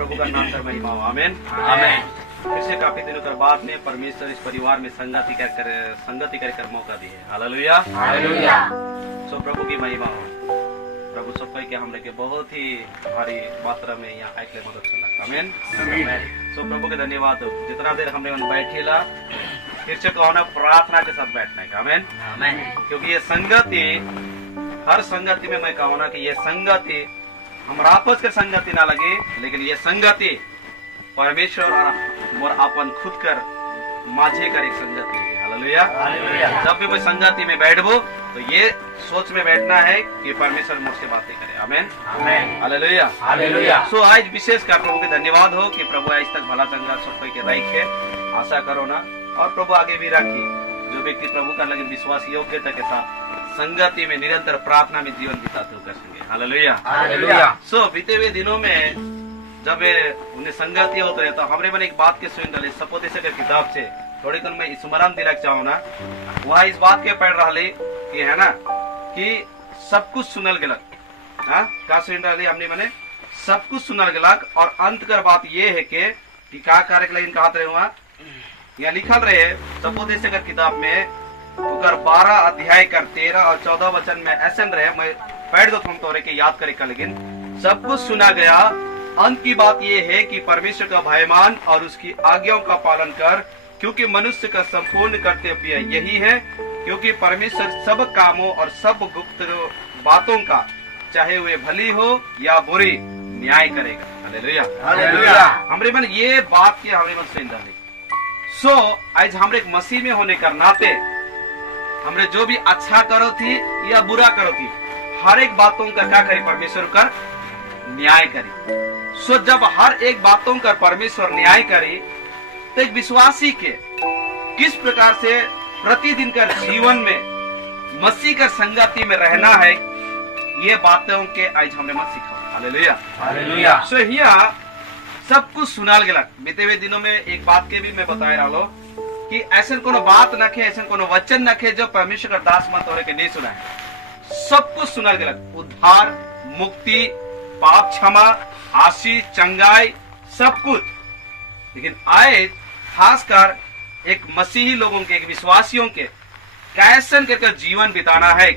प्रभु का नाम कर महिमा हो। आमीन आमीन। फिर से काफी दिनों के बाद में परमेश्वर इस परिवार में संगति कर मौका दिए। Hallelujah hallelujah. सो प्रभु की महिमा हो। प्रभु सब के हम लेके बहुत ही भारी मात्रा में यहाँ आए मदद चला। आमीन आमीन। सो प्रभु के धन्यवाद हो। जितना देर हमने बैठेला फिर से कहना प्रार्थना के साथ बैठना है। आमीन आमीन। क्योंकि ये संगति, हर संगति में मैं कहूँ ना कि ये संगति हम आपस के संगति ना लगे, लेकिन ये संगति परमेश्वर और अपन खुद कर माझे कर एक संगति है। Hallelujah hallelujah. जब भी मैं संगति में बैठबो तो ये सोच में बैठना है कि परमेश्वर मुझसे बातें करे। आमीन आमीन। Hallelujah hallelujah. सो आज विशेष कर प्रभु के धन्यवाद हो कि प्रभु आज तक भला चंगा सब के रखे। आशा करो ना और प्रभु आगे भी रखी जो व्यक्ति प्रभु का लगे विश्वास योग्यता के साथ संगति में निरंतर प्रार्थना में जीवन बिताते हुए कर सके। Hallelujah hallelujah. सो बीते हुए दिनों में जब उन्हें संगति होते रहे तो हमरे मन एक बात के सुन रहे सपोदेशक के किताब से थोड़ी तो मैं स्मरण दिला चाहूँ ना, वहाँ इस बात के पढ़ रहा कि है ना कि सब कुछ सुनल गलक। हाँ का सुन रही हमने मैंने सब कुछ सुनल गलक और अंत कर बात ये है कि क्या कार्य के लिए कहते रहे वहाँ यहाँ लिखल रहे सपोदेशक के किताब में उकर 12 अध्याय कर 13 और 14 वचन में ऐसे रहे। मैं पढ़ दो तुम तोरे के याद करे का, लेकिन सब कुछ सुना गया। अंत की बात ये है कि परमेश्वर का भयमान और उसकी आज्ञाओं का पालन कर, क्योंकि मनुष्य का संपूर्ण कर्तव्य यही है। क्योंकि परमेश्वर सब कामों और सब गुप्त बातों का चाहे वे भली हो या बुरी न्याय करेगा। Hallelujah hallelujah. हमरे मन ये बात की हमरे मन सुन रहे। सो आज हमरे एक मसीह में होने का नाते हमरे जो भी अच्छा करो थी या बुरा करो थी, हर एक बातों का क्या करी परमेश्वर कर न्याय करी। सो जब हर एक बातों का परमेश्वर न्याय करी तो एक विश्वासी के किस प्रकार से प्रतिदिन का जीवन में मसीह का संगति में रहना है, ये बातों के आज हमने मत सीखा। Hallelujah hallelujah. सो यहाँ सब कुछ सुनाल गया। बीते हुए दिनों में एक बात के भी मैं बताया रहा लो कि ऐसे कोनो बात नखे, ऐसे कोनो वचन नखे जो परमेश्वर का दास मत होने के नहीं सुना है। सब कुछ सुनाल गया। उद्धार, मुक्ति, पाप क्षमा, आशीष, चंगाई, सब कुछ। लेकिन आज खासकर एक मसीही लोगों के, एक विश्वासियों के कैसे करके जीवन बिताना है,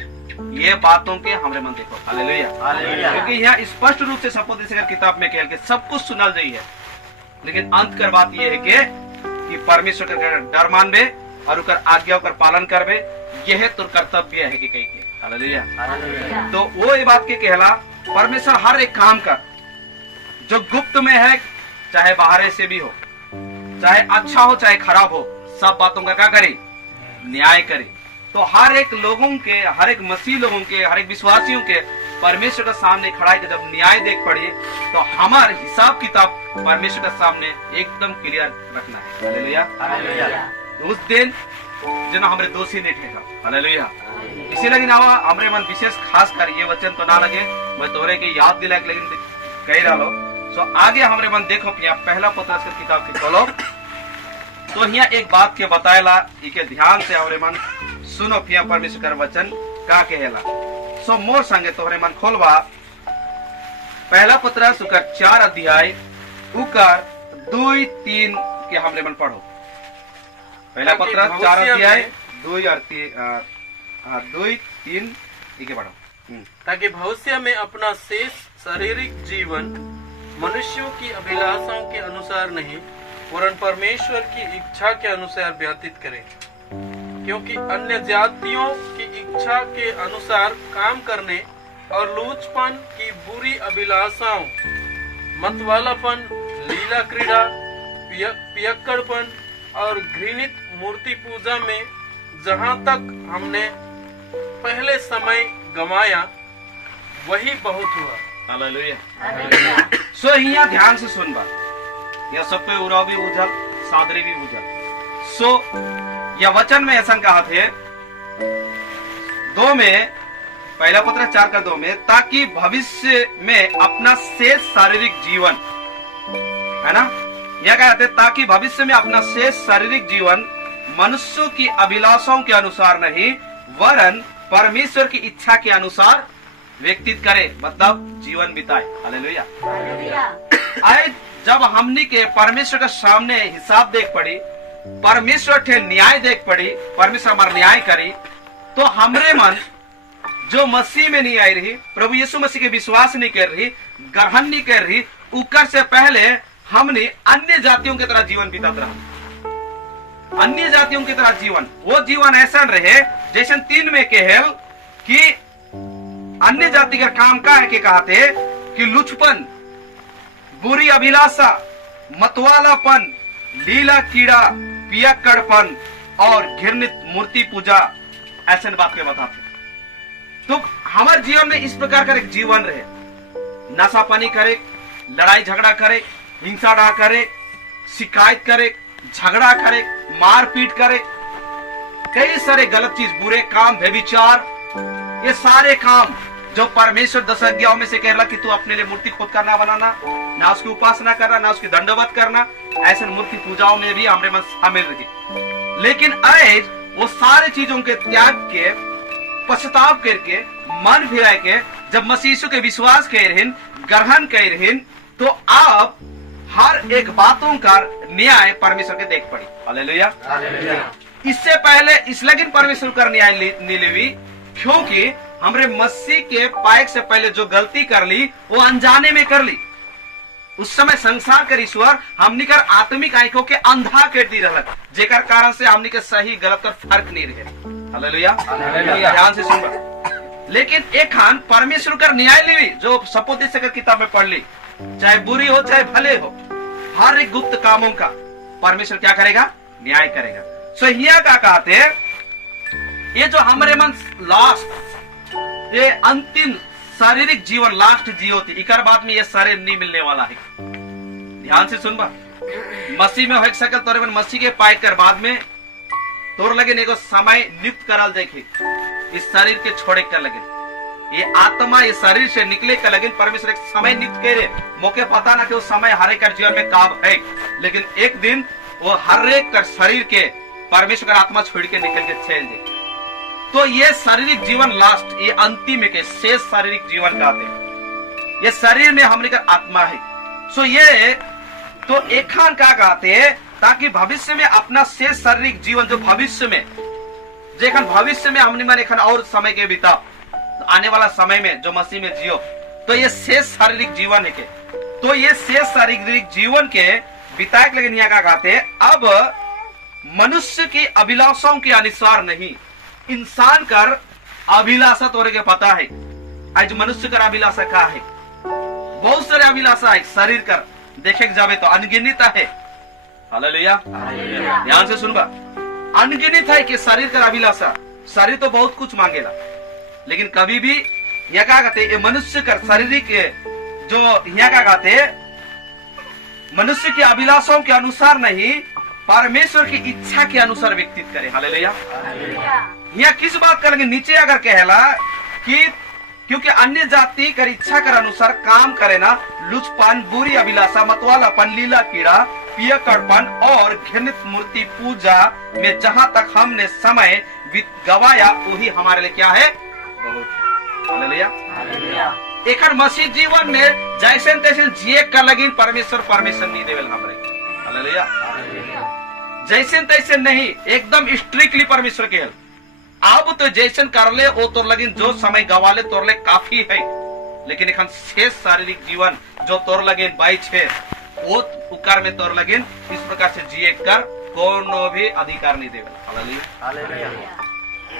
ये बातों के हमरे मन देखो। Hallelujah hallelujah. क्योंकि यहाँ स्पष्ट रूप से सपोदेशक किताब में कह के सब कुछ सुनल रही है, लेकिन अंत कर बात ये है कि परमेश्वर का डर मानबे और उकर आज्ञा का पालन करबे, यह तो कर्तव्य है कि कहीं के। Hallelujah hallelujah. तो वो ये बात के कहला परमेश्वर हर एक काम कर जो गुप्त में है, चाहे बाहर से भी हो, चाहे अच्छा हो चाहे खराब हो, सब बातों का क्या करे न्याय करे। तो हर एक लोगों के, हर एक मसीह लोगों के, हर एक विश्वासियों के परमेश्वर के सामने खड़ा है। जब न्याय देख पड़े तो हमारे हिसाब किताब परमेश्वर के सामने एकदम क्लियर रखना है। Hallelujah hallelujah. उस दिन जना हमारे दोषी नहीं ठेका। हालेलुया। इसी लगी ना हमारे मन विशेष खास कर ये वचन तो ना लगे, मैं तोरे के याद दिला लेकिन कह रहा लो। सो आगे हमारे मन देखो पहला पत्रस की किताब की खोलो तो यहाँ एक बात के बताएला, इके ध्यान से हमारे मन सुनो पिया परमेश्वर का वचन का कहेला। सो मोर संगे तोहरे मन खोलवा पहला पत्रस उकर 4 अध्याय उकर 2-3 के हमरे मन पढ़ो। पहला पत्रस 4 अध्याय 2 और 2-3 इके पढ़ो, ताकि भविष्य में अपना शेष शारीरिक जीवन मनुष्यों की अभिलाषाओं के अनुसार नहीं वरन परमेश्वर की इच्छा के अनुसार व्यतीत करें। क्योंकि अन्य जातियों की इच्छा के अनुसार काम करने और लूचपन की बुरी अभिलाषाओं, मतवालापन, लीला क्रीड़ा, पियक्कड़पन और घृणित मूर्ति पूजा में जहाँ तक हमने पहले समय गंवाया वही बहुत हुआ। हालेलुया। सो यहाँ ध्यान से सुन बा, यह सब पे उराव भी उजल, सादरी भी उजल। सो यह वचन में ऐसा कहा थे 2 में, पहला पत्र 4 का 2 में, ताकि भविष्य में अपना शेष शारीरिक जीवन, है ना, यह कहते ताकि भविष्य में अपना शेष शारीरिक जीवन मनुष्यों की अभिलाषाओं के अनुसार नहीं वरन परमेश्वर की इच्छा के अनुसार व्यतीत करे, मतलब जीवन बिताए। हालेलुया। आज जब हमनी के परमेश्वर के सामने हिसाब देख पड़ी, परमेश्वर के न्याय देख पड़ी, परमेश्वर हमारा न्याय करी, तो हमरे मन जो मसीह में नहीं आई रही, प्रभु यीशु मसीह के विश्वास नहीं कर रही, ग्रहण नहीं कर रही, उकर से पहले हमने अन्य जातियों की तरह जीवन बितात रहा। अन्य जातियों की तरह जीवन, वो जीवन ऐसा रहे जैसे 3 में कहल कि अन्य जाति का काम का है कि कहते कि लुचपन, बुरी अभिलाषा, मतवालापन, लीला कीड़ा, पियक्कड़पन और घृणित मूर्ति पूजा, ऐसे बात के बताते। तो हमारे जीवन में इस प्रकार का एक जीवन रहे, नशापानी करे, लड़ाई झगड़ा करे, हिंसा डा करे, शिकायत करे, झगड़ा करे, मारपीट करे, कई सारे गलत चीज, बुरे काम, व्यभिचार, ये सारे काम जो परमेश्वर 10 आज्ञाओं में से कह रहा कि तू अपने लिए मूर्ति खोद कर ना बनाना, ना उसकी उपासना करना, ना उसकी दंडवत करना, ऐसे मूर्ति पूजाओं में भी हमारे मन शामिल रही। लेकिन आज वो सारे चीजों के त्याग के, पश्चाताप करके, मन फिरा के जब मसीह यीशु के विश्वास कर रहे, ग्रहण कर रहे, तो आप हर एक बातों का न्याय परमेश्वर के देख पड़ी। हालेलुया। इससे पहले इस लगिन परमेश्वर का न्याय नहीं लेवी, क्योंकि हमरे मसीह के पायक से पहले जो गलती कर ली वो अनजाने में कर ली। उस समय संसार कर ईश्वर हमनी कर आत्मिक आंखों के अंधा कर दी रहलक, जेकर कारण से हमनी के सही गलत का फर्क नहीं रहे। हालेलुया। ध्यान से सुनबा। लेकिन एक खान परमेश्वर का न्याय लेवी जो सपोदित से किताब में पढ़ ली, चाहे बुरी हो चाहे भले हो, हर एक गुप्त कामों का परमेश्वर क्या करेगा? न्याय करेगा। सो हिया का कहते ये जो हमारे मन लास्ट, ये अंतिम शारीरिक जीवन लास्ट जियो थी, इकर बाद में ये शरीर नहीं मिलने वाला है। ध्यान से सुनबा। मसीह में हो सकल तोरे मन मसीह के पाए कर बाद में तोर लगे एगो समय नियुक्त करल देखे, इस शरीर के छोड़े कर लगे, ये आत्मा ये शरीर से निकले कर लगे। परमेश्वर एक समय नियुक्त करे, मौके पता ना कि उस समय हर एक जीवन में काम है, लेकिन एक दिन वो हर एक कर शरीर के परमेश्वर का आत्मा छोड़ के निकल के चल दे। तो ये शारीरिक जीवन लास्ट, ये अंतिम के शेष शारीरिक जीवन कहते, ये शरीर में हमने का आत्मा है। सो ये तो एक खान का कहते हैं ताकि भविष्य में अपना शेष शारीरिक जीवन जो भविष्य में, जेखन भविष्य में हमने मन एखन और समय के बिता, तो आने वाला समय में जो मसीह में जियो, तो ये शेष शारीरिक जीवन है के, तो ये शेष शारीरिक जीवन के बिताए के लगे का कहते हैं। अब मनुष्य की अभिलाषाओं के अनुसार नहीं, इंसान कर अभिलाषा तोरे के पता है। आज मनुष्य कर अभिलाषा का है, बहुत सारे अभिलाषा है शरीर कर देखे जावे तो अनगिनित है। हालेलुया। ध्यान से सुनबा। अनगिनित है कि शरीर का अभिलाषा, शरीर तो बहुत कुछ मांगेला, लेकिन कभी भी यह क्या कहते ये मनुष्य कर शारीरिक जो यह क्या कहते मनुष्य की अभिलाषाओं के अनुसार नहीं, परमेश्वर की इच्छा के अनुसार व्यक्तित करे। हालेलुया। यह किस बात का लगे नीचे अगर कहला कि क्योंकि अन्य जाति कर इच्छा कर अनुसार काम करे ना, लुचपन, बुरी अभिलाषा, मतवालापन, लीला कीड़ा, पियक्कड़पन और घृणित मूर्ति पूजा में जहां तक हमने समय गवाया वही हमारे लिए क्या है? बहुत। हालेलुया। एक मसीह जीवन में जैसे तैसे जिए कर लगी परमेश्वर नहीं देवेल हमरे। हालेलुया। जैसे तैसे नहीं, एकदम स्ट्रिक्टली परमेश्वर के अब तो जैसन कर ले वो तोर लगिन जो समय गवा ले तोर ले काफी है, लेकिन एक शेष शारीरिक जीवन जो तोर लगिन बाइच है वो उकार में तोर लगिन इस प्रकार से जिए कर कोनो भी अधिकार नहीं देगा। हालेलुया।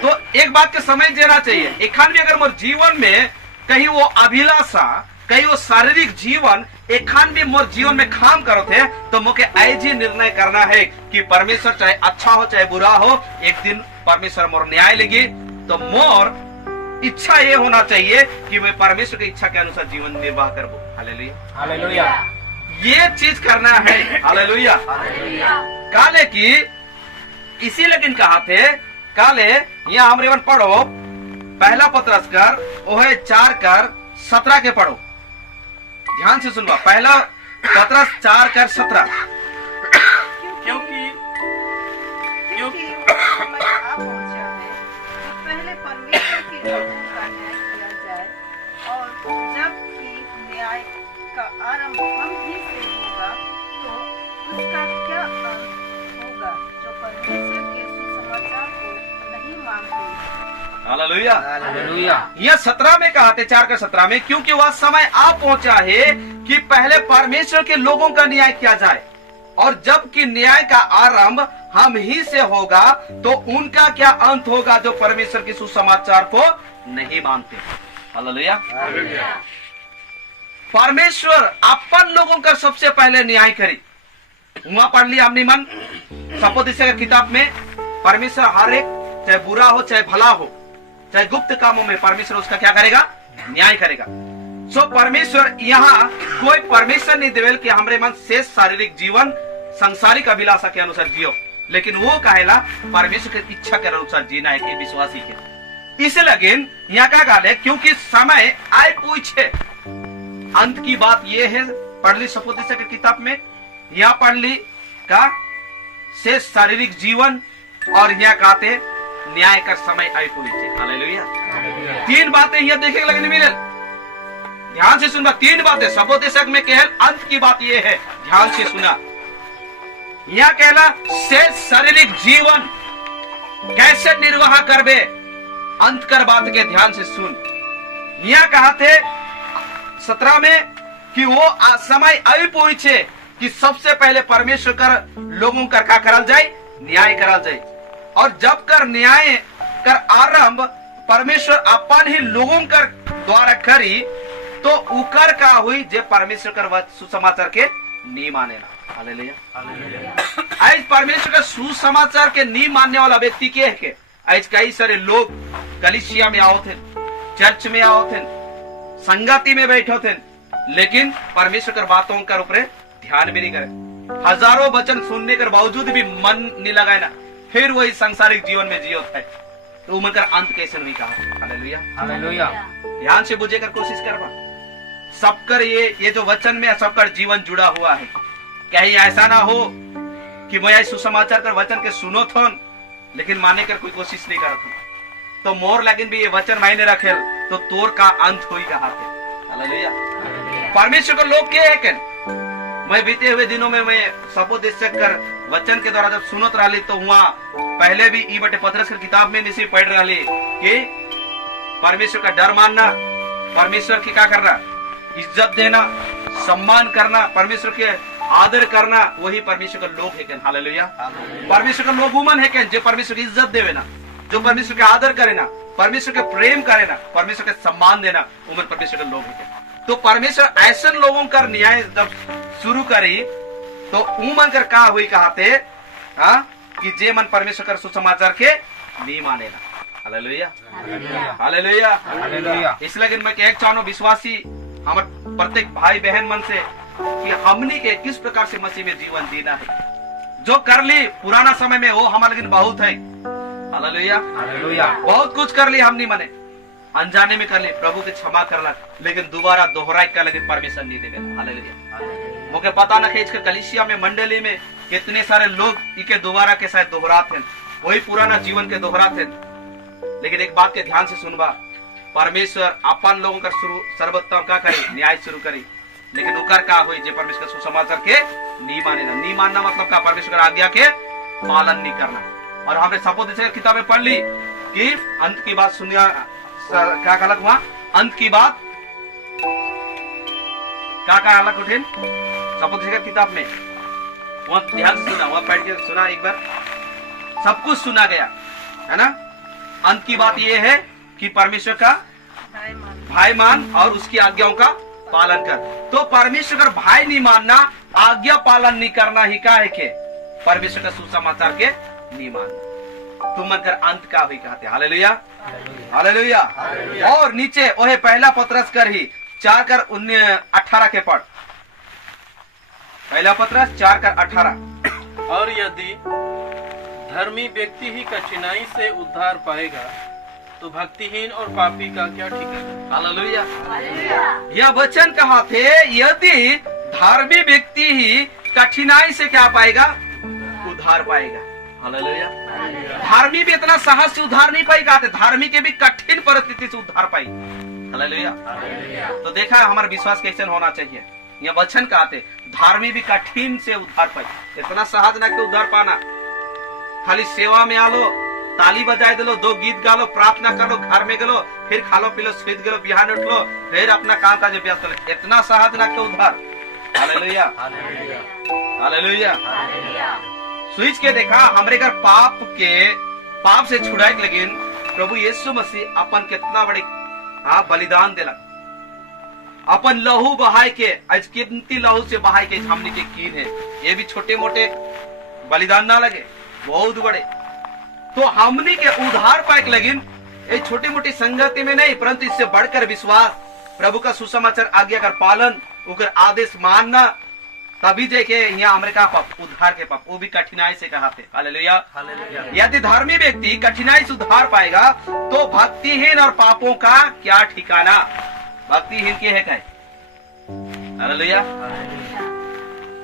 तो एक बात के समझ देना चाहिए, एखान भी अगर मोर जीवन में कहीं वो अभिलाषा, कहीं वो शारीरिक जीवन एखान भी मोर जीवन में काम करो थे, तो मुझे ऐसी निर्णय करना है कि परमेश्वर चाहे अच्छा हो चाहे बुरा हो, एक दिन परमेश्वर मोर न्याय लेगी, तो मोर इच्छा ये होना चाहिए कि मैं परमेश्वर की इच्छा के अनुसार जीवन निर्वाह करूं। हालेलुया। हालेलुया। ये चीज करना है। हालेलुया। काले की इसी लेकिन कहा थे काले यहाँ हमरे मन पढ़ो पहला पत्रस कर ओहे 4:17 के पढ़ो। ध्यान से सुनवा, पहला पत्रस 4:17। क्योंकि समय आ पहुंचा है कि पहले परमेश्वर की लोगों का न्याय किया जाए, और जब कि न्याय का आरंभ हम ही से होगा हालेलुया। हालेलुया। यह 17 में कहा थे, 4 का 17 में, क्योंकि वह समय आ पहुंचा है कि पहले परमेश्वर के लोगों का न्याय किया जाए, और जबकि न्याय का आरंभ हम ही से होगा तो उनका क्या अंत होगा जो परमेश्वर के सुसमाचार को नहीं मानते। हालेलुया। परमेश्वर अपन लोगों का सबसे पहले न्याय करी। वहां पढ़ लिया हमने मन सपोदिस्य की किताब में, परमेश्वर हर एक, चाहे बुरा हो चाहे भला हो, चाहे गुप्त कामों में परमेश्वर उसका क्या करेगा, न्याय करेगा। सो परमेश्वर यहाँ कोई परमेश्वर नहीं देवेल कि हमरे मन शेष शारीरिक जीवन संसारिक अभिलाषा के अनुसार जियो, लेकिन वो कहेला परमेश्वर की इच्छा के अनुसार जीना है कि विश्वासी के। इसे लगिन यहाँ का गाल है, क्योंकि समय आए पूछे। अंत की बात ये है, पढ़ ली सपोदिस्य की किताब में, यहाँ पढ़ ली का शेष शारीरिक जीवन, और यहाँ कहते न्याय का समय आए पूछे। हालेलुया। 3 बातें यहाँ देखे लगने मिले, ध्यान से सुनना। 3 बातें सपोदिस्य में कहल, अंत की बात ये है, ध्यान से सुना। यह कहला शेष शारीरिक जीवन कैसे निर्वाह करबे, अंत कर बात के ध्यान से सुन। यह कहा थे 17 में कि वो समय अभी पूछे कि सबसे पहले परमेश्वर कर लोगों कर का करल जाए, न्याय करल जाए, और जब कर न्याय कर आरंभ परमेश्वर अपन ही लोगों कर द्वारा करी तो उकर का हुई जे परमेश्वर कर सुसमाचार के नहीं मानेला। हालेलुया। आज परमेश्वर का सुसमाचार के नहीं मानने वाला व्यक्ति के है के आज कई सारे लोग कलीसिया में आओ थे, चर्च में आओ थे, संगति में बैठो थे, लेकिन परमेश्वर कर बातों का ऊपर ध्यान भी नहीं करे। हजारों वचन सुनने के बावजूद भी मन नहीं लगाए ना, फिर वही सांसारिक जीवन में जियो है, तो उमर कर अंत कैसे नहीं कहा। हालेलुया। हालेलुया। ध्यान से बुझे कर कोशिश करवा। सबकर ये जो वचन में सबकर जीवन जुड़ा हुआ है। कहीं ऐसा ना हो कि मैं सुसमाचार कर वचन के सुनो थो लेकिन माने कर कोई कोशिश नहीं करत हूं, तो मोर लेकिन भी ये वचन मायने रखेल तो तोर का अंत होई कहा थे। हालेलुया। परमेश्वर का लोग के है के मैं बीते हुए दिनों में मैं सपोदिस्य कर वचन के द्वारा जब सुनत रही तो वहां पहले भी ई बटे पतरस की किताब में भी पढ़ रही कि परमेश्वर का डर मानना, परमेश्वर की क्या करना, इज्जत देना, सम्मान करना, परमेश्वर के आदर करना, वही परमेश्वर का लोग है। हालेलुया। परमेश्वर का लोग उमन है जो परमेश्वर की इज्जत देवे ना, जो परमेश्वर का आदर करे ना, परमेश्वर के प्रेम करे ना, परमेश्वर के सम्मान देना, उमन परमेश्वर का लोग है। तो परमेश्वर ऐसे लोगों का न्याय जब शुरू करी तो उमन कर का हुई कहते कि जे मन परमेश्वर का सुसमाचार के नहीं मानेगा। हालेलुया। हालेलुया। हालेलुया। इसलिए मैं कह चाहूँ विश्वासी हमारे प्रत्येक भाई बहन मन से कि हमनी के किस प्रकार से मसीह में जीवन जीना है। जो कर ली पुराना समय में वो हमारे लेकिन बहुत है। हालेलुया। हालेलुया। बहुत कुछ कर ली हमनी मने, अनजाने में कर ली, प्रभु के क्षमा करला, लेकिन दोबारा दोहराई कर लेकिन परमिशन नहीं देगा। हालेलुया। मुझे पता ना कि इसके कलीसिया में मंडली में कितने सारे लोग इके दोबारा के शायद दोहराते हैं, वही पुराना जीवन के दोहराते हैं। लेकिन एक बात के ध्यान से सुनवा, परमेश्वर अपन लोगों का शुरू सर्वोत्तम का करे, न्याय शुरू करे, लेकिन उकर का हुई जे परमेश्वर सुसमाचार के नहीं मानेगा। नहीं मानना मतलब का परमेश्वर आज्ञा के पालन नहीं करना। और हमने सपोदिस्य किताब में पढ़ ली कि अंत की बात सुनिया, क्या अलग हुआ, अंत की बात क्या अलग उठे सपोदिस्य किताब में, वहां ध्यान से सुना, वहां पढ़ के सुना एक बार, सब कुछ सुना गया है ना। अंत की बात यह है कि परमेश्वर का भाई मान और उसकी आज्ञाओं का पालन कर। तो परमेश्वर का भाई नहीं मानना, आज्ञा पालन नहीं करना ही का है के परमेश्वर का सुसमाचार के नहीं मानना। तुम मन कर अंत का भी कहते। हालेलुया। हालेलुया। और नीचे ओहे पहला पत्रस कर ही 4 कर 18 के पढ़। पहला पत्रस 4 कर 18। और यदि धर्मी व्यक्ति ही कठिनाई से उद्धार पाएगा तो भक्तिहीन और पापी का क्या ठिकाना। हालेलुया। यह वचन कहा थे, यदि धार्मी व्यक्ति ही कठिनाई से क्या पाएगा, उद्धार पाएगा। हालेलुया। धार्मी भी इतना साहस से उद्धार नहीं पाएगा, धार्मी के भी कठिन परिस्थिति से उद्धार पाई। हालेलुया। तो देखा हमारा विश्वास कैसे होना चाहिए। यह वचन कहते धार्मी भी कठिन से उद्धार पाई, इतना सहज ना कि उद्धार पाना, खाली सेवा में आलो ताली बजाए दिलो, 2 गीत गा लो, प्रार्थना कर लो, घर में गलो, फिर खा लो पी लो, स्वीत गलो, बिहान उठ लो, फिर अपना काम काज व्यस्त करो। इतना सहज ना के उद्धार। Hallelujah, hallelujah. स्विच के देखा हमरे घर पाप से छुड़ाए, लेकिन प्रभु यीशु मसीह अपन कितना बड़े बलिदान दिला, अपन लहू बहाय के, आज कीमती लहू से बहाय के हमने के कीन है। ये भी छोटे मोटे बलिदान ना लगे, बहुत बड़े। तो हमने के उद्धार पाए लगिन ये छोटी मोटी संगति में नहीं, परंतु इससे बढ़कर विश्वास, प्रभु का सुसमाचार आज्ञा कर पालन, उनका आदेश मानना, तभी देखे यहाँ अमेरिका पाप उद्धार के पाप, वो भी कठिनाई से कहा थे। Hallelujah, hallelujah. यदि धर्मी व्यक्ति कठिनाई से उद्धार पाएगा तो भक्तिहीन और पापों का क्या ठिकाना। भक्तिहीन के है क्या? Hallelujah,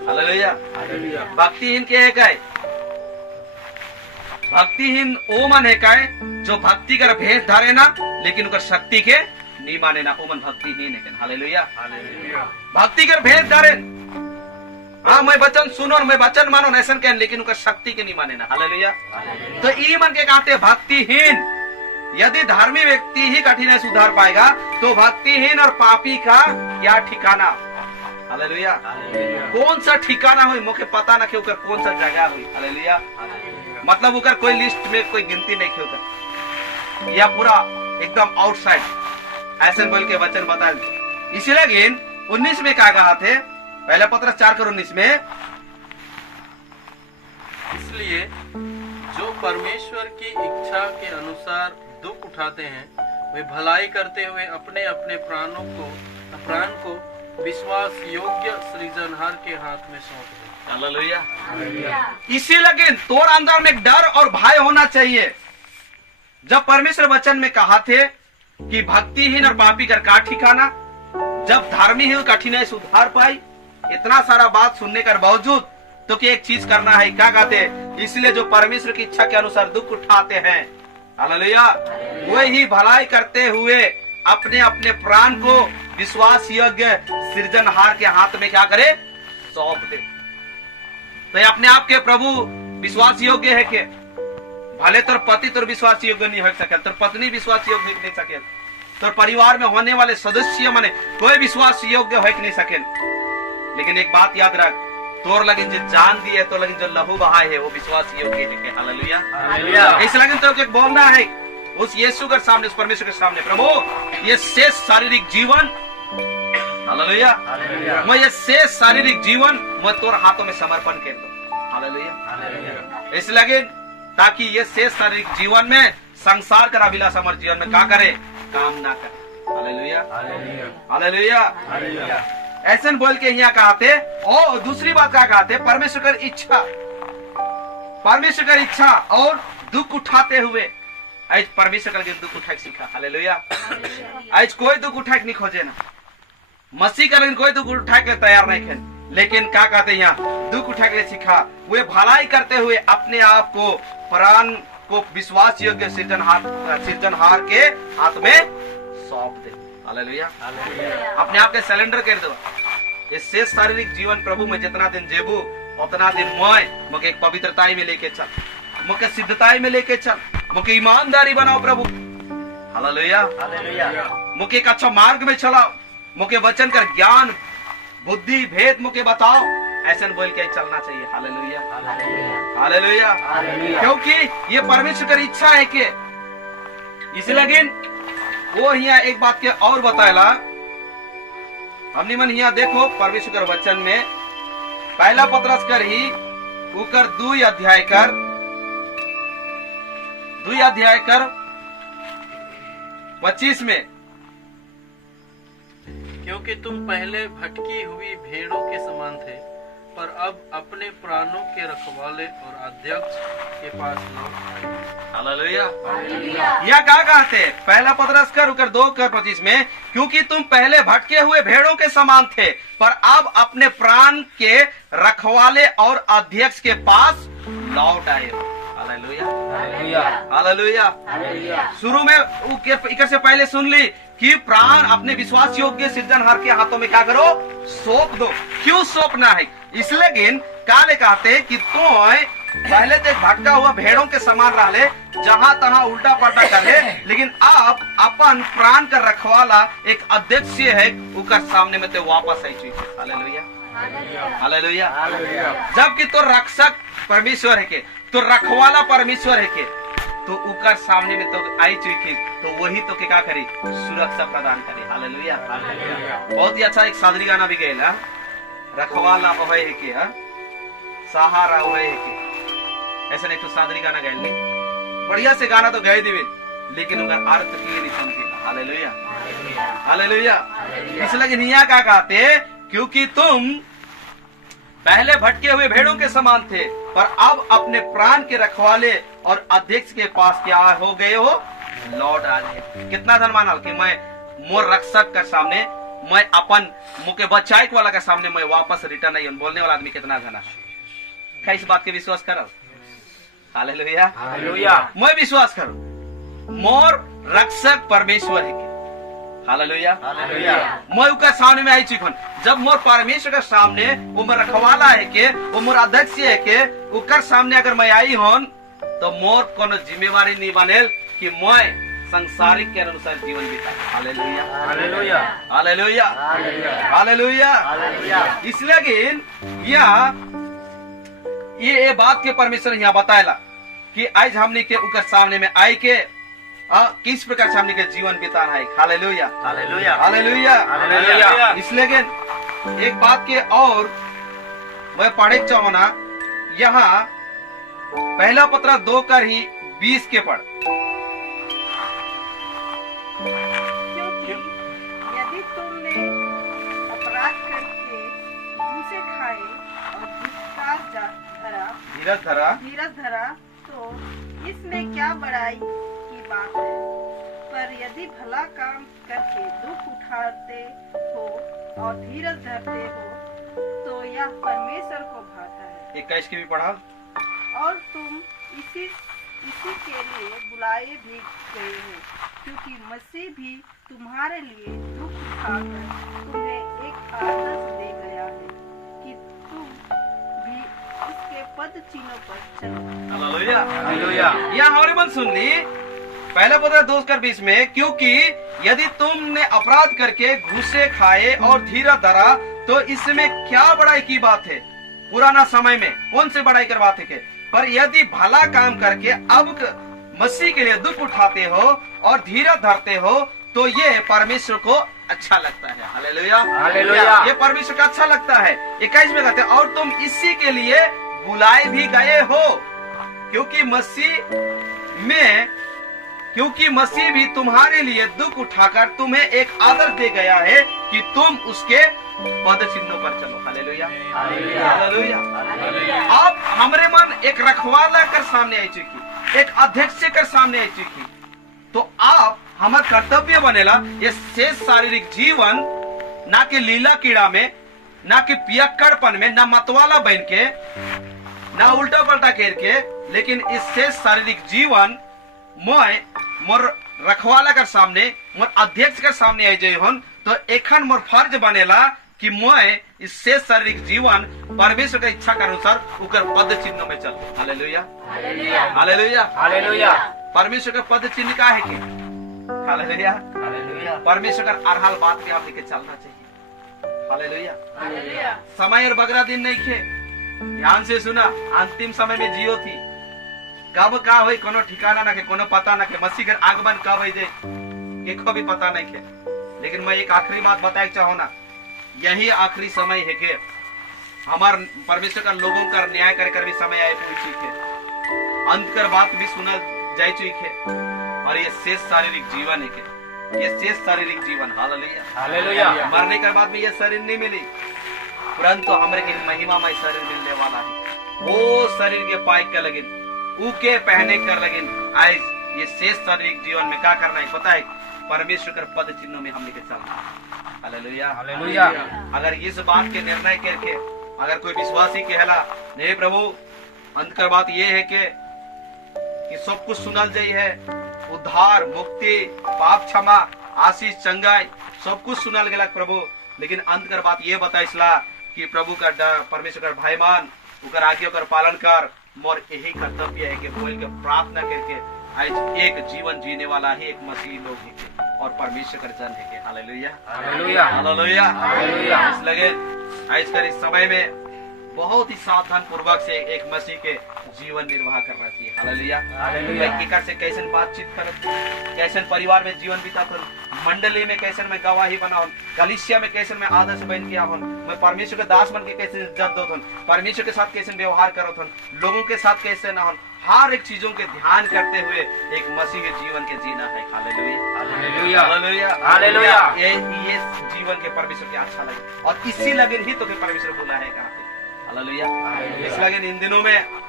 hallelujah. भक्तिहीन के है क्या? भक्तिहीन ओ मन है क्या जो भक्ति कर भेष धारे ना, लेकिन उनका शक्ति के नहीं माने ना, ओ मन भक्तिहीन है। Hallelujah, hallelujah. भक्ति कर भेष धारे, हाँ मैं वचन सुनो, मैं वचन मानो, ऐसा कह, लेकिन उनका शक्ति के नहीं माने ना। हालेलुया। तो ई मन के कहते भक्तिहीन। यदि धर्मी व्यक्ति ही कठिनाई से उद्धार पाएगा तो भक्तिहीन और पापी का क्या ठिकाना। हालेलुया। कौन सा ठिकाना हुई मुझे पता ना, क्यों कौन सा जगह हुई। हालेलुया। मतलब उकर कोई लिस्ट में कोई गिनती नहीं क्यों, या पूरा एकदम आउटसाइड, ऐसे बोल के वचन बता। इसीलिए 19 में क्या कहा थे, पहला पत्र 4:19 में, इसलिए जो परमेश्वर की इच्छा के अनुसार दुख उठाते हैं वे भलाई करते हुए अपने अपने प्राण को विश्वास योग्य सृजनहार के हाथ में सौंप दें। हालेलुया। इसी लगे तोर अंदर में डर और भय होना चाहिए। जब परमेश्वर वचन में कहा थे कि भक्तिहीन और पापी कर का ठिकाना, जब धर्मी ही कठिनाई से उद्धार पाई, इतना सारा बात सुनने के बावजूद तो कि एक चीज करना है, क्या कहते हैं, इसलिए जो परमेश्वर की इच्छा के अनुसार दुख उठाते हैं, हालेलुया, वही भलाई करते हुए अपने अपने प्राण को विश्वास योग्य सृजनहार के हाथ में क्या करे, सौंप दे। तो ये अपने आप के प्रभु विश्वास योग्य है के, भले तोर पति तोर विश्वास योग्य नहीं हो सके, तोर पत्नी विश्वास योग्य नहीं सके, तोर परिवार में होने वाले सदस्य माने कोई विश्वास योग्य हो नहीं सके, लेकिन एक बात याद रख, तोर लगिन जो जान दिए, तो लगिन जो लहू बहाए है, वो विश्वास योग्य है। Hallelujah, hallelujah. इस लगिन तो एक बोलना है उस यीशु के सामने, उस परमेश्वर के सामने, प्रभु ये शेष शारीरिक जीवन, हालेलुया, हालेलुया, मैं ये शेष शारीरिक जीवन मैं तोर हाथों में समर्पण कर दूं। Hallelujah, hallelujah. इस लगिन ताकि ये शेष शारीरिक जीवन में संसार का अभिलाष हमारे जीवन में क्या करे, काम ना करे। Hallelujah, hallelujah, hallelujah, hallelujah. ऐसा बोल के यहाँ कहते, और दूसरी बात क्या कहते, परमेश्वर की इच्छा, परमेश्वर की इच्छा और दुख उठाते हुए, आज परमेश्वर का दुख उठा के सीखा। हालेलुया। आज कोई दुख उठा के नहीं खोजे ना, मसीह का लेकिन कोई दुख उठा के तैयार नहीं थे, लेकिन क्या कहते यहाँ दुख उठा के सीखा, वे भलाई करते हुए अपने आप को प्राण को विश्वास योग्य सृजनहार के हाथ में सौंप दे। Hallelujah, hallelujah. अपने आप के सिलेंडर कर दो। इस शेष शारीरिक जीवन प्रभु में जितना दिन जेबू उतना दिन मैं मुझे एक पवित्रताई में लेके चल, मुझे सिद्धताई में लेके चल, मुझे ईमानदारी बनाओ प्रभु। Hallelujah, hallelujah. मुझे एक अच्छा मार्ग में चलाओ, मुझे वचन कर ज्ञान बुद्धि भेद मुझे बताओ, ऐसा बोल के चलना चाहिए। Hallelujah, hallelujah, hallelujah. क्योंकि ये परमेश्वर की इच्छा है कि इसलिए वो यहाँ एक बात के और बताएला, हमने मन यहाँ देखो परमेश्वर के वचन में पहला पत्रस कर ही उकर 2 अध्याय कर 25 में, क्योंकि तुम पहले भटकी हुई भेड़ों के समान थे, पर अब अपने प्राणों के रखवाले और अध्यक्ष के पास लौट आए। हालेलुया, यह क्या कहते हैं, पहला पत्रस कर 2:25 में, क्योंकि तुम पहले भटके हुए भेड़ों के समान थे, पर अब अपने प्राण के रखवाले और अध्यक्ष के पास लौट आए। Hallelujah, hallelujah, hallelujah. शुरू में इकर से पहले सुन ली कि प्राण अपने विश्वास योग्य सृजनहार के हाथों में क्या करो, सौंप दो। क्यों सौंपना है, इसलिए काले कहते कि तो पहले तो एक भटका हुआ भेड़ों के समान रहले, जहां तहां उल्टा पलटा कर ले, लेकिन अब अपन प्राण का रखवाला एक अध्यक्ष है, उकर सामने में तो वापस आई चुकी। Hallelujah, hallelujah. जबकि तो रक्षक परमेश्वर है के, तो रखवाला परमेश्वर है के, तो उकर सामने में तो आई चुकी, तो वही तो क्या करी, सुरक्षा प्रदान करे। हालेलुया। बहुत ही अच्छा एक सादरी गाना भी गया, रखवाला होए है के, सहारा होए है के, ऐसा नहीं तो सादरी गाना गाय ले, बढ़िया से गाना तो गए दिवे, लेकिन उनका अर्थ की नहीं समझे। Hallelujah, hallelujah. इसलिए निया क्या कहते, क्योंकि तुम पहले भटके हुए भेड़ों के समान थे, पर अब अपने प्राण के रखवाले और अध्यक्ष के पास क्या हो गए हो, लौट आ गए। कितना धन मानल कि मैं मोर रक्षक के सामने, मैं अपन मुके बचाए वाला के सामने मैं वापस रिटर्न आई। बोलने वाला आदमी कितना धना है, इस बात के विश्वास करो। Hallelujah, hallelujah. मैं विश्वास करो मोर रक्षक परमेश्वर है। Hallelujah, hallelujah. मैं उसका सामने में आई चुकन, जब मोर परमेश्वर के सामने वो मोर रखवाला है के, वो मोर अध्यक्ष है के, उकर सामने अगर मैं आई हूं, तो मोर कोनो जिम्मेवारी नहीं बनेल कि मैं संसारिक के अनुसार जीवन बिता। Hallelujah, hallelujah, hallelujah, hallelujah, hallelujah. इसलिए ये बात के परमेश्वर यहाँ बताएला कि आज हमने के उकर सामने में आई के किस प्रकार से हमने के जीवन बिताना है। Hallelujah, hallelujah, hallelujah, hallelujah. इसलिए एक बात के और मैं पढ़े चाहूना, यहाँ पहला पत्र 2:20 के पढ़, क्योंकि यदि तुमने अपराध करके घूसे खाए और धीरज धरा तो इसमें क्या बड़ाई की बात है। पर यदि भला काम करके दुख उठाते हो और धीरज धरते हो तो यह परमेश्वर को भाता है। 21 की भी पढ़ा, और तुम इसी के लिए बुलाए भी गए हो, क्योंकि मसीह भी तुम्हारे लिए दुख उठाकर तुम्हें एक आदर्श दे गया है कि तुम भी उसके पद चिन्हों पर चलो। Hallelujah, hallelujah. यहाँ हमारी मन सुन ली, पहला पत्र 2:20 में, क्योंकि यदि तुमने अपराध करके घूसे खाए और धीरज धरा तो इसमें क्या बड़ाई की बात है। पुराना समय में कौन से बड़ाई करवाते थे, पर यदि भला काम करके अब मसीह के लिए दुख उठाते हो और धीरज धरते हो तो ये परमेश्वर को अच्छा लगता है। Hallelujah, hallelujah. ये परमेश्वर को अच्छा लगता है। 21 में कहते हैं, और तुम इसी के लिए बुलाए भी गए हो, क्योंकि मसीह भी तुम्हारे लिए दुख उठाकर तुम्हें एक आदर्श दे गया है कि तुम उसके पद चिन्हों पर चलो। Hallelujah, hallelujah. अब हमारे मन एक रखवाला कर सामने आई चुकी, एक अध्यक्ष कर सामने आई चुकी, तो आप हमारा कर्तव्य बनेला ये शेष शारीरिक जीवन, ना कि लीला कीड़ा में, ना कि पियक्कड़पन में, ना मतवाला बन के, ना उल्टा पलटा कर के, लेकिन इस शेष शारीरिक जीवन मैं मोर रखवाला कर सामने, मोर अध्यक्ष के सामने आई जाई हन, तो एखन मोर फर्ज बनेला कि मैं इस शेष शारीरिक जीवन परमेश्वर की इच्छा के अनुसार उकर पद चिन्ह में चल। Hallelujah, hallelujah, hallelujah. परमेश्वर का पद चिन्ह का है कि हालेलुया, हालेलुया। परमेश्वर का हर हाल बात पे आप लेके चलना चाहिए। Hallelujah, hallelujah. समय और बगरा दिन नहीं खे, ध्यान से सुना, अंतिम समय में जियो थी, कब का होई कोनो ठिकाना ना के, कोनो पता ना के, मसीह के आगमन कब हो जाए एको भी पता नहीं के। लेकिन मैं एक आखिरी बात बताए चाहूँ ना, यही आखिरी समय है कि हमार परमेश्वर का लोगों का न्याय कर भी समय आए पहुंची है, अंत कर बात भी सुना जाए चुकी है, और ये शेष शारीरिक जीवन है के, ये शेष शारीरिक जीवन। Hallelujah, hallelujah. मरने के बाद में ये शरीर नहीं मिली, परंतु हमारे के महिमामय शरीर मिलने वाला है। वो शरीर के पाई के लगे, उके पहने कर लगे। आज ये शेष शारीरिक जीवन में क्या करना है पता है, परमेश्वर के पद चिन्हों में हम लेके चलना। Hallelujah, hallelujah. अगर इस बात के निर्णय करके अगर कोई विश्वासी कहला नहीं प्रभु, अंत कर बात ये है कि सब कुछ सुनल जाई है, उद्धार, मुक्ति, पाप क्षमा, आशीष, चंगाई, सब कुछ सुनल गेला प्रभु, लेकिन अंत कर बात ये बताइसला कि प्रभु का डर, परमेश्वर का भयमान, उकर आगे ओकर पालन कर। मोर यही कर्तव्य है कि बोल के प्रार्थना करके आज एक जीवन जीने वाला ही एक मसीह लोग है और परमेश्वर का जन है। Hallelujah hallelujah hallelujah hallelujah. इस लगे आज कर इस समय में बहुत ही सावधान पूर्वक से एक मसीह के जीवन निर्वाह कर रही है। Hallelujah hallelujah. एकर से कैसे बातचीत करत, कैसे परिवार में जीवन बितात, मंडली में कैसे मैं गवाही बनाऊं, कलीसिया में कैसे मैं आदर्श बन के आऊं, मैं परमेश्वर के दास बन के कैसे इज्जत दो, परमेश्वर के साथ कैसे व्यवहार करो, लोगों के साथ कैसे ना हो, हर एक चीजों के ध्यान करते हुए एक मसीह के जीवन के जीना है। Hallelujah hallelujah hallelujah hallelujah. ये जीवन के परमेश्वर के अच्छा लगे और इसी लगन ही तो के परमेश्वर बोला है कहा हालेलुया। इस लगन इन दिनों में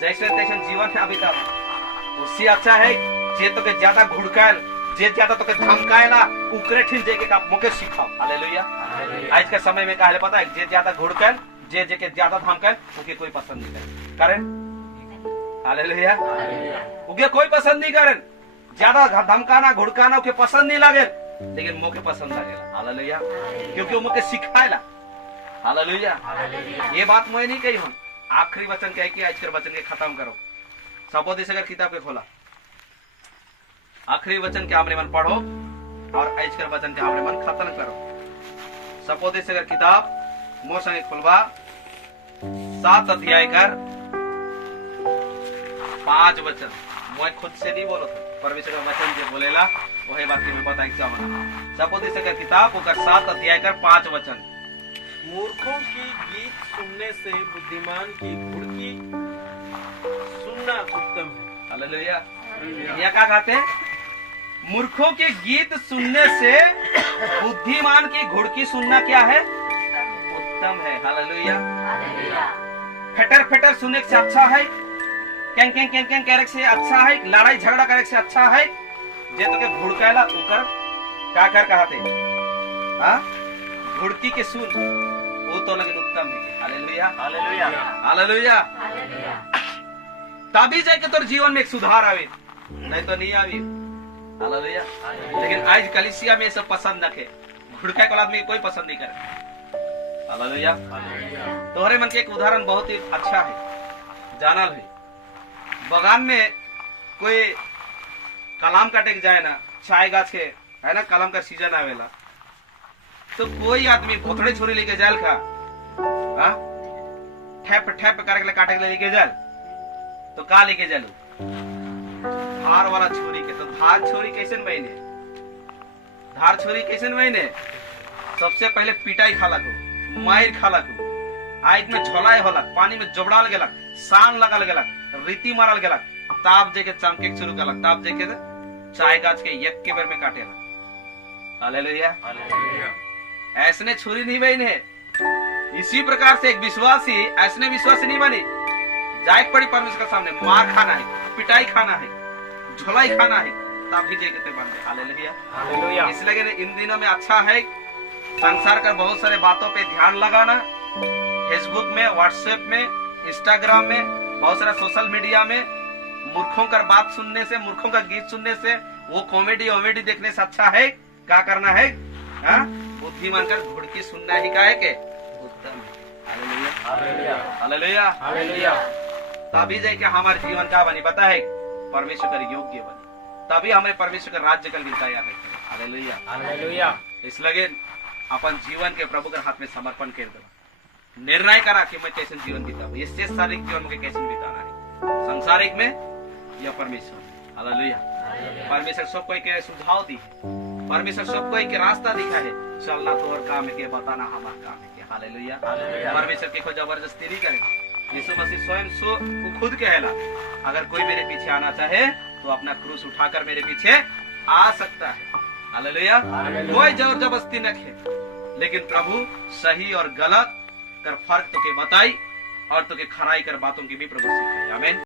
जैसे तैसे जीवन है अभी तक उससे अच्छा है जे तो के ज्यादा घुड़कायल, जे ज्यादा तो के धमकायला उकरे ठिन जे के मुके सिखाओ। हालेलुया। आज के समय में कहले पता है जे ज्यादा घुड़कायल, जे जे के ज्यादा धमकायल उके कोई पसंद नहीं करे कारण। हालेलुया उके कोई पसंद नहीं करे, ज्यादा धमकाना घुड़काना उके पसंद नहीं लगे, लेकिन मुके पसंद लगेला। हालेलुया क्योंकि वो मुके सिखाएला। हालेलुया ये बात मैं नहीं कही हूं, आखिरी वचन कह के आज के वचन के खत्म करो। सपोदिस अगर किताब के खोला आखिरी वचन के हमरे मन पढ़ो और आज के वचन के हमरे मन खत्म करो। सपोदिस अगर किताब मोर संगे खुलवा 7 अध्याय कर 5 वचन। मैं खुद से नहीं बोलो था, परमेश्वर का वचन जो बोलेला वही बात मैं बताई चाहूंगा। सपोदिस अगर किताब ओकर 7 अध्याय कर 5 वचन। मूर्खों की गीत सुनने से बुद्धिमान की घुड़की सुनना उत्तम है। हालेलुया यह क्या कहते हैं? मूर्खों के गीत सुनने से बुद्धिमान की घुड़की सुनना क्या है? उत्तम है। हालेलुया फटर फटर सुनने से अच्छा है, कैंग कैंग कैंग कैंग करे से अच्छा है, लड़ाई झगड़ा करे से अच्छा है, जे तो के घुड़कायला उकर क्या कर कहते हाँ घुड़की के सुन वो तो लगे उत्तम है। हालेलुया हालेलुया हालेलुया तभी जाके तोर जीवन में एक सुधार आवे, नहीं तो नहीं आवे। हालेलुया लेकिन आज कलीसिया में सब पसंद न के घुड़का को आदमी कोई पसंद नहीं करे। हालेलुया तोहरे मन के एक उदाहरण बहुत ही अच्छा है। जानल है बगान में कोई कलाम काटे के जाए ना, चाय गाछ के है ना कलम का सीजन आवेला, तो कोई आदमी भोथड़े छोरी लेके जाल का ठेप ठेप करके काटे के लेके जाल तो का लेके जालू धार वाला छोरी के। तो धार छोरी कैसे बहने, धार छोरी कैसे बहने? सबसे पहले पिटाई खाला को, मार खाला को, आग में झोलाए होलक, पानी में जोबड़ाल गेलक, सान लगल गेलक, रीति मारल गेलक, ताप जे के चमके शुरू करलक, ताप जे के चाय गाछ के एक के बेर में काटेला। हालेलुया ऐसने छुरी नहीं बहने। इसी प्रकार से एक विश्वासी ऐसने विश्वासी नहीं बनी, जाए पड़ी परमेश्वर के सामने, मार खाना है, पिटाई खाना है, झोलाई खाना है, तब भी जगह बन गए। हालेलुया इसलिए इन दिनों में अच्छा है संसार का बहुत सारे बातों पे ध्यान लगाना, फेसबुक में, व्हाट्सएप में, इंस्टाग्राम में, बहुत सारा सोशल मीडिया में मूर्खों का बात सुनने से, मूर्खों का गीत सुनने से, वो कॉमेडी वॉमेडी देखने से अच्छा है क्या करना है? बुद्धिमान कर घुड़की सुनना ही का है के उत्तम है। हालेलुया हालेलुया हालेलुया तभी जाके हमारे जीवन का बनी पता है परमेश्वर का योग्य बनी, तभी हमें परमेश्वर का राज्य कर तैयार है। हालेलुया हालेलुया इस लगे अपन जीवन के प्रभु के हाथ में समर्पण कर दो, निर्णय करा कि मैं कैसे जीवन बिताऊं, ये शेष शारीरिक जीवन में कैसे बिताना है, सांसारिक में या परमेश्वर। हालेलुया परमेश्वर सब कोई के सुझाव दी है, परमेश्वर सब कोई के रास्ता दिखा है, चलना तोहर काम है के बताना हमारा काम है के। हालेलुया परमेश्वर के कोई जबरदस्ती नहीं करे। यीशु मसीह स्वयं सो खुद कहला अगर कोई मेरे पीछे आना चाहे तो अपना क्रूस उठाकर मेरे पीछे आ सकता है। हालेलुया कोई जोर जबरदस्ती न खे, लेकिन प्रभु सही और गलत कर फर्क तो के बताई और तो के खराई कर बातों की भी प्रभु सिखाई। आमीन।